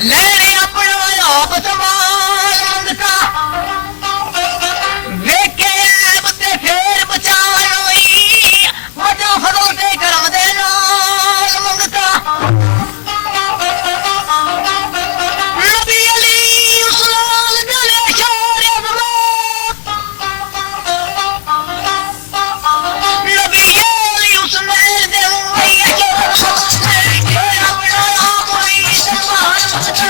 ਲੈਣੇ ਆਪਣਾ ਆਪ ਸਮਾਲ ਮੰਗਤਾ ਵੇਖੇ ਐਬ ਤੇ ਫੇਰ ਬਚਾਣ ਹੋਈ ਵਜਾ ਫਰੋ ਤੇ ਕਰਾਂ ਦੇ ਨਾਲ ਮੰਗਤਾ ਨਬੀ ਅਲੀ ਉਸ ਨਾਲ ਗਲੇ ਸ਼ੋਰੇ ਨਬੀ ਅਲੀ ਉਸ ਨਾਲ ਦੇ ਹੋਈ ਆਪਣਾ ਆਪ ਹੋਈ ਸਮਾਲ ਮੰਗਤਾ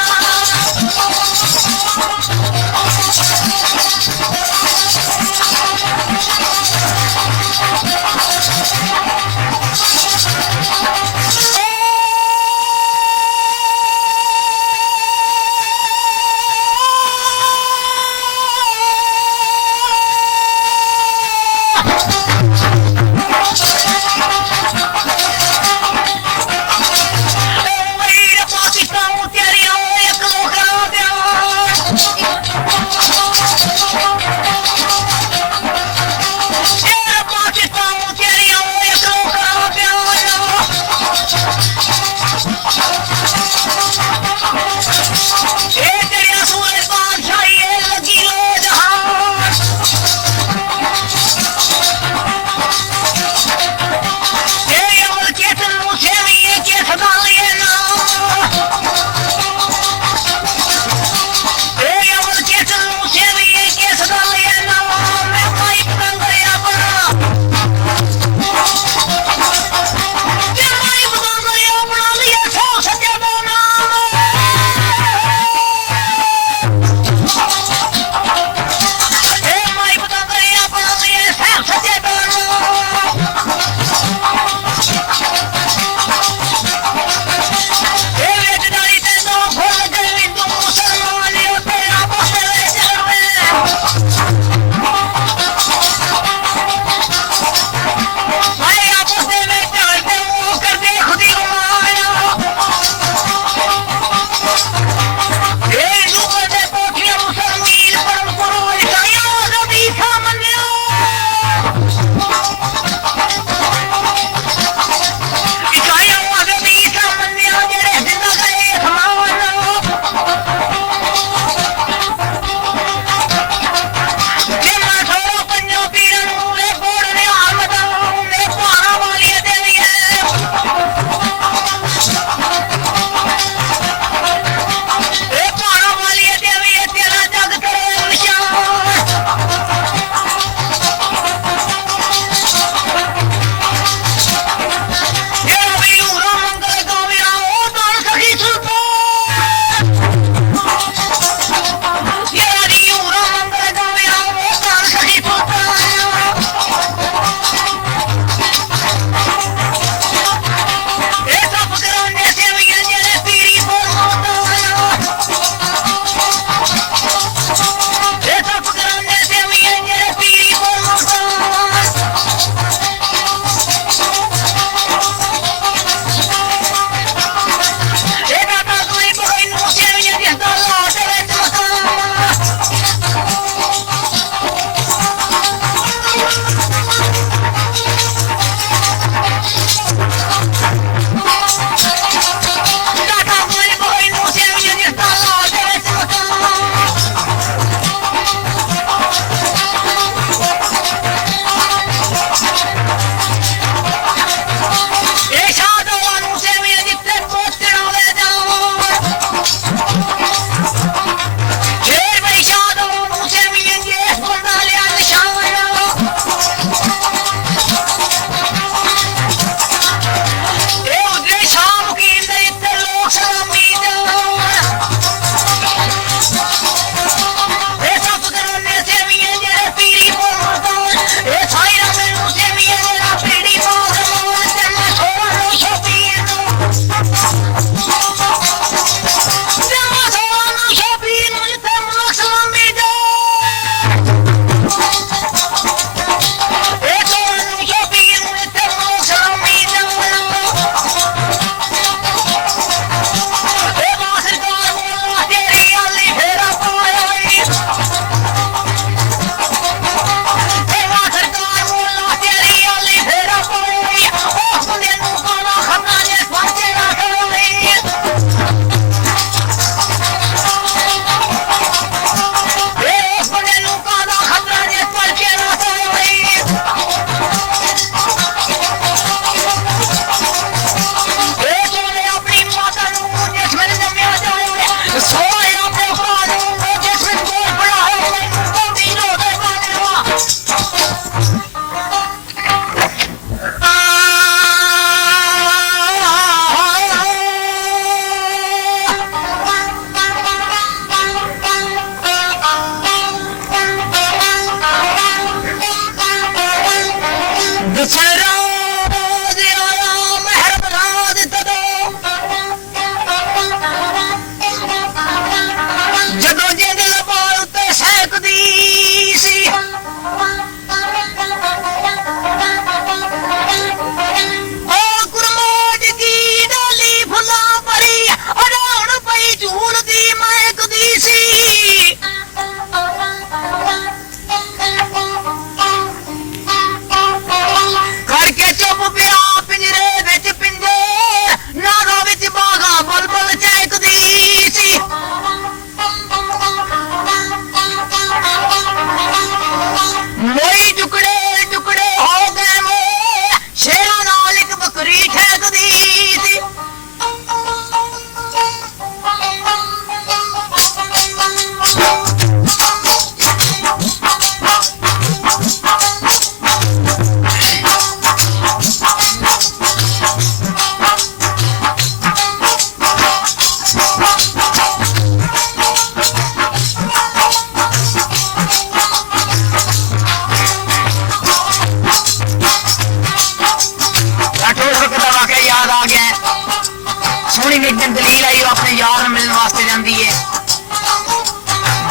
लाई अपने यार मिलने वास्ते जाती है।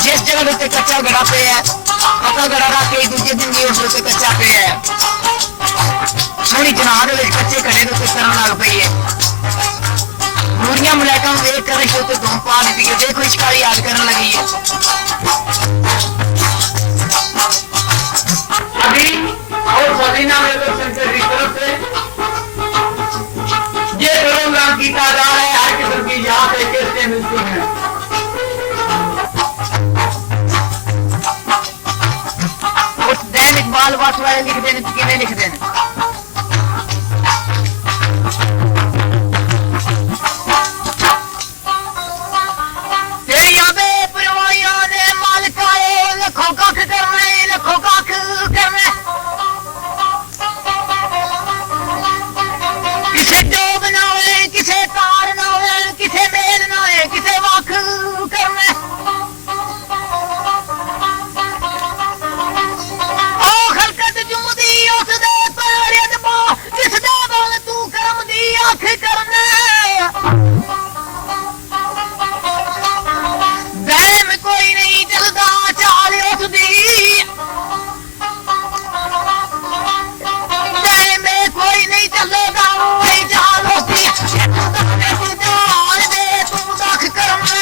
जिस जगह उत्ते कच्चा गड़ा पे है पक्का गड़ा रख के दूजे दिन भी उस उत्ते कच्चा पे है सोहनी जनाब कच्चे घड़े के उत्ते करन लग पई है। मूड़ियां मलैका वेख कर रही उत्ते धूम पा दी है। देखो शिकारी याद करन लगी है। अभी और फजीना में शंकर की तरफ से ये प्रोग्राम किया जा रहा है। हर किस्म की याद है कैसे मिलती है। उस दैन इकबाल वास वाले लिख देने किने लिख देने तेरी यादे परवाइयां ने मालिक आए लखों कख करने लखों कख करने किसे जोब ना होए किसे तार ना होए किसे मेल ना होए किसे वख करने ओ खलकत जुमदी उस दे पैरे दबा किस दे बोल तू करम दी आंख करने दम कोई नहीं चलदा चाल उस दी दम कोई नहीं चलदा वही चाल उस दी तू जान दे तू दख करना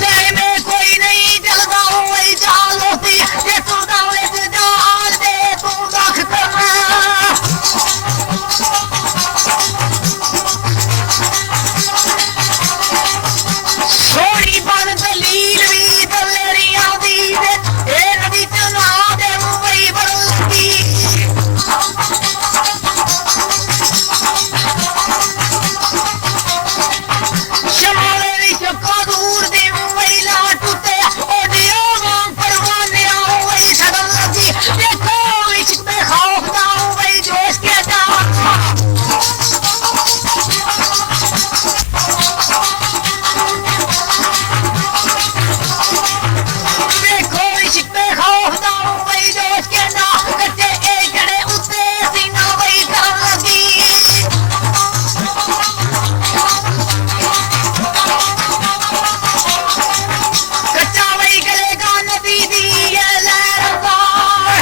दम कोई नहीं चलदा वही चाल उस दी तू दौलत जान दे तू दख करना सोनी बन दलील भी दलेरिया दी दे ए नदी चना दे मुंबई बरलती शमाले विच कदूर दी मुंबई ला टूटे ओडियो मां परवाने वही सदन लगी देखो इश्क में खौफ ना वही जोश के जा देखो इश्क में खौफ ना वही जोश के ना कच्चे एक घड़े उत्ते सीना वही करन लगी कच्चा वही करेगा नदी दी ये लहरदार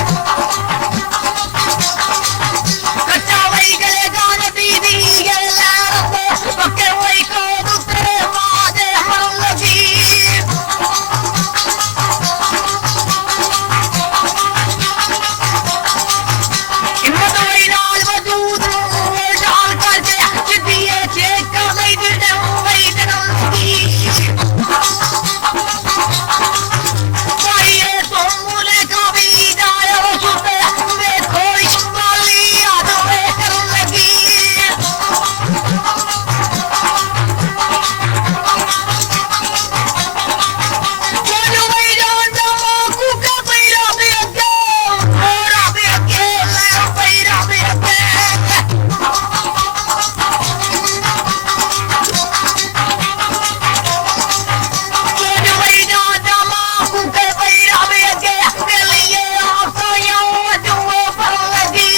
कच्चा वही करेगा नदी दी ये लहरदार पक्के वही को दूसरे माजे मरन लगी हिम्मत वही नाल वजूद डाल करके जिद्दिए चेक कर लई दिल वही डरन लगी भाई ये तो मुले का भी जाए वो सुते देखो इश्क वाली यादें करन लगी बोलो भाई जान जामा कुका पैरा भी अगे और भी अगे ले पैरा भी अगे बोलो भाई जान जामा कुका पैरा भी अगे मेरे लिए आप तो यूं जुए पर लगी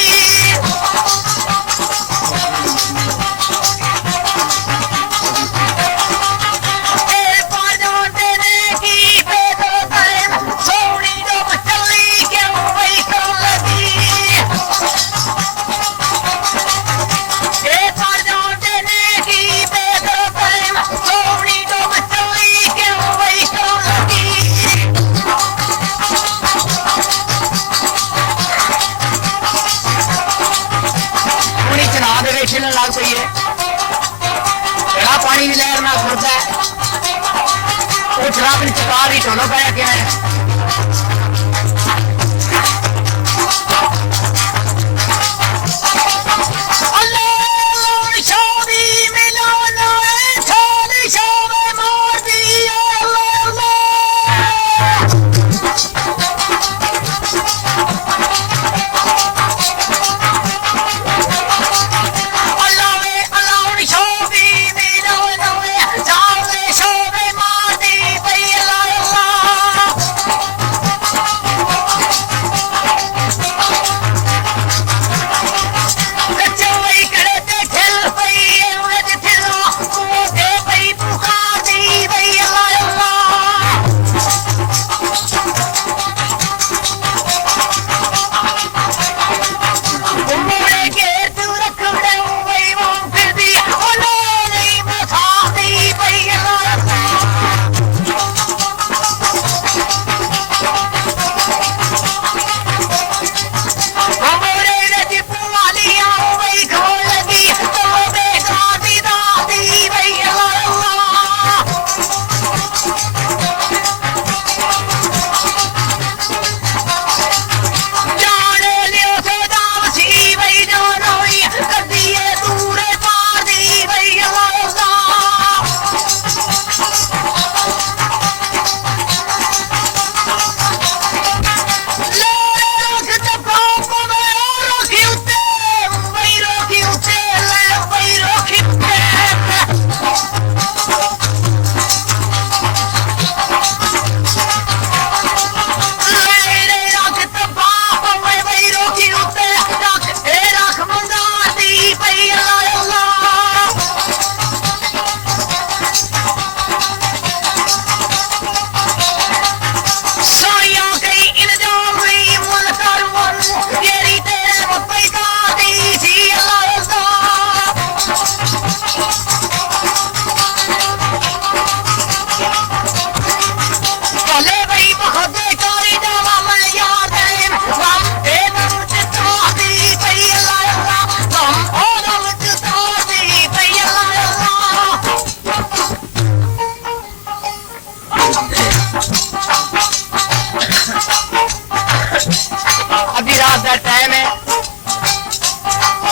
ए पाजो तेरे की बेदो करे सोनी दो बचली क्यों वही कर लगी ए पाजो तेरे की बेदो करे सोनी दो बचली क्यों वही कर लगी हुणी चना दे विच छिलन लग पई है बड़ा पानी दी लहर नाल खुरदा है वो शराब ने चका दी ढोलो पाया क्या है अल्लाह शादी मिलाना है शादी शादी मार दी अल्लाह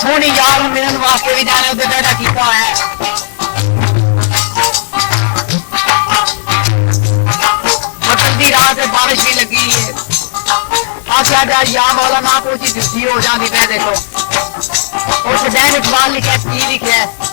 सोहनी यार मिलन वास्ते भी जाने उधर डाटा कीता है बदलती रात है बारिश भी लगी है आखिया जा या मौला ना पहुंची दुखी हो जाती मैं देखो उस दैन इकबाल लिखा है की लिखा है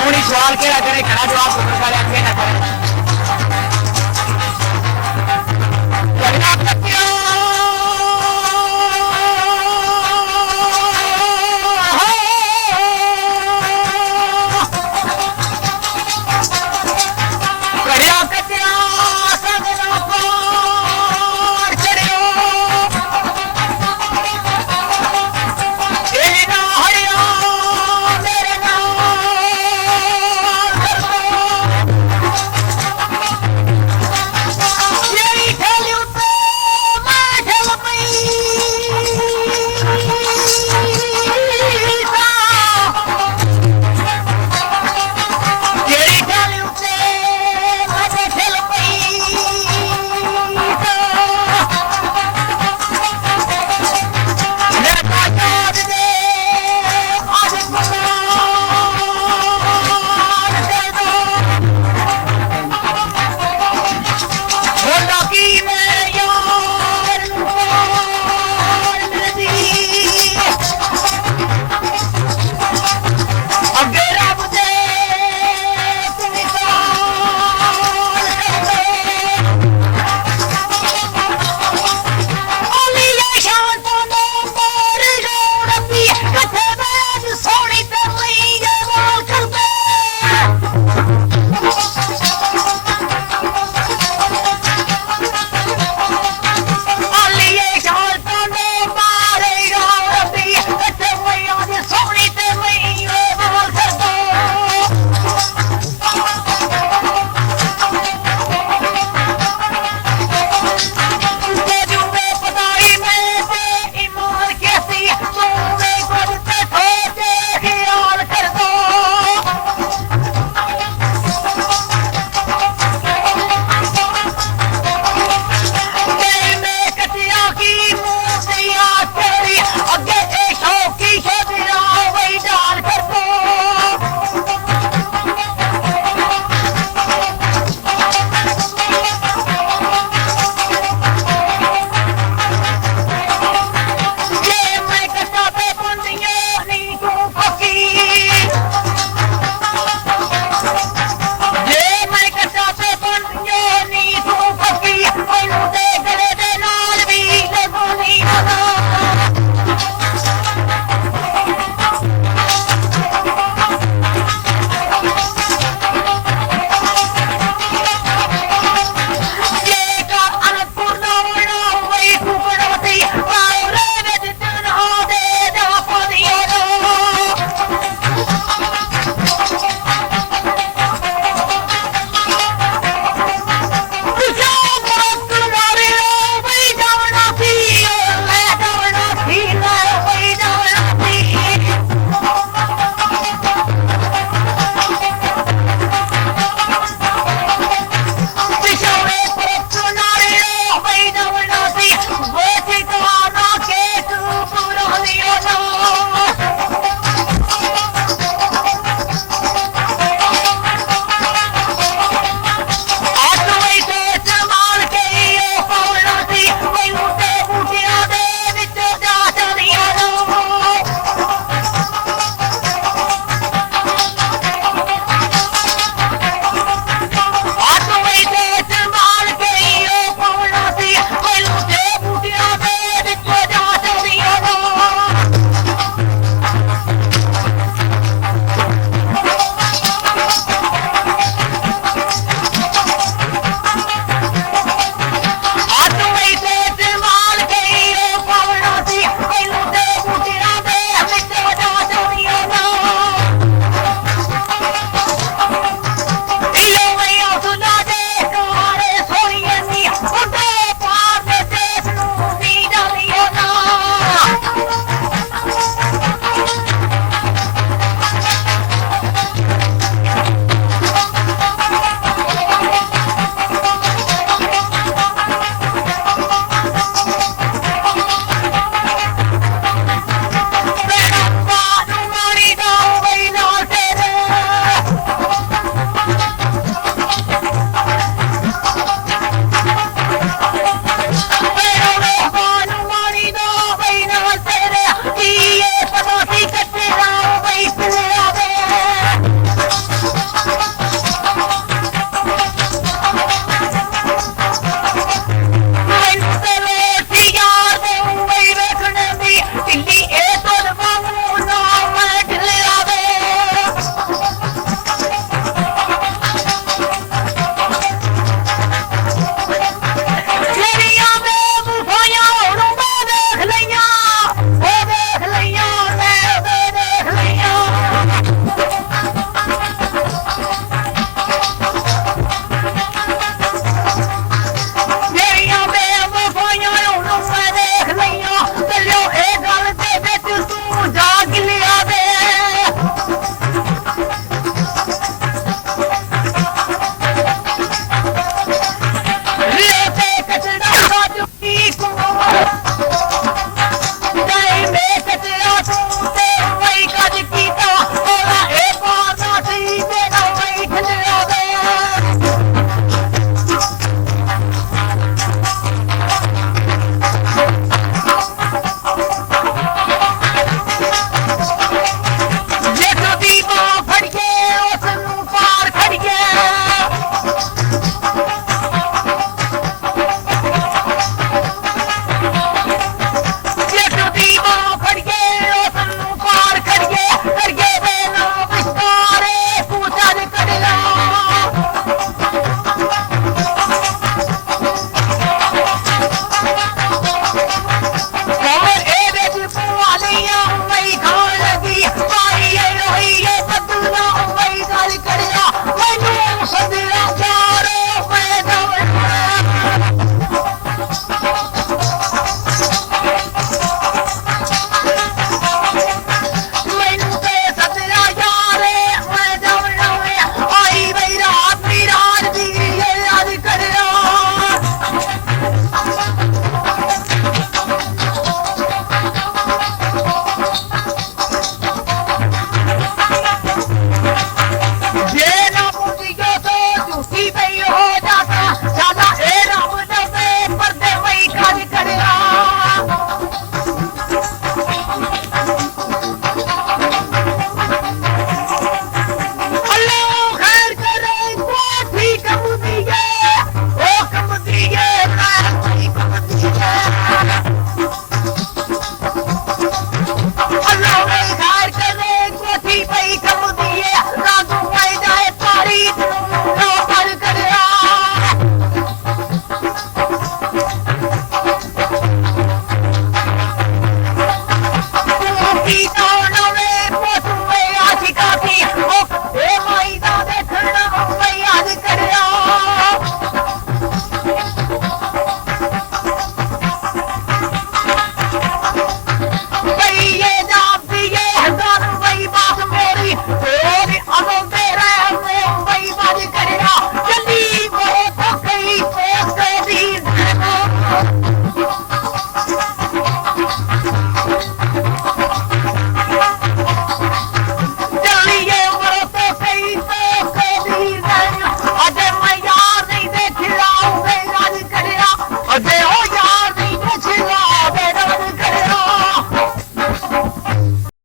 सोनी सवाल केड़ा करे खड़ा जवाब करे